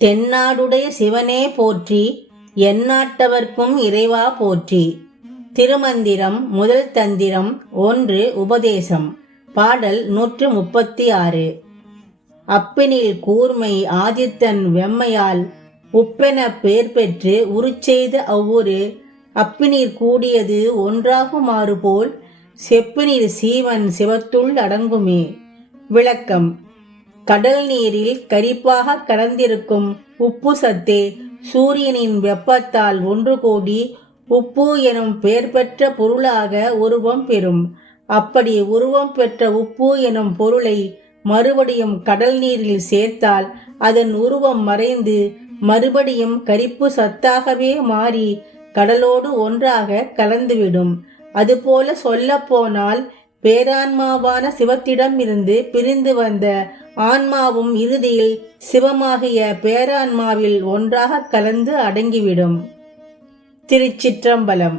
தென்னாடுடைய சிவனே போற்றி எந்நாட்டவர்க்கும் இறைவா போற்றி. திருமந்திரம் முதல் தந்திரம் ஒன்று உபதேசம். பாடல் நூற்று முப்பத்தி ஆறு அப்பினில் கூர்மை ஆதித்தன் வெம்மையால் உப்பென பேர் பெற்று உருச்செய்த அவ்வொரு அப்பினீர் கூடியது ஒன்றாகுமாறு போல் செப்பினீர் சீவன் சிவத்துள் அடங்குமே. விளக்கம் கடல் நீரில் கரிப்பாக கலந்திருக்கும் உப்பு சத்தே சூரியனின் வெப்பத்தால் ஒன்று கூடி உப்பு எனும் பெயர் பெற்ற பொருளாக உருவம் பெறும். அப்படி உருவம் பெற்ற உப்பு எனும் பொருளை மறுபடியும் கடல் நீரில் சேர்த்தால் அதன் உருவம் மறைந்து மறுபடியும் கரிப்பு சத்தாகவே மாறி கடலோடு ஒன்றாக கலந்துவிடும். அதுபோல சொல்லப்போனால் பேரான்மாவான சிவத்திடமிருந்து பிரிந்து வந்த ஆன்மாவும் இறுதியில் சிவமாகிய பேரான்மாவில் ஒன்றாக கலந்து அடங்கிவிடும். திருச்சிற்றம்பலம்.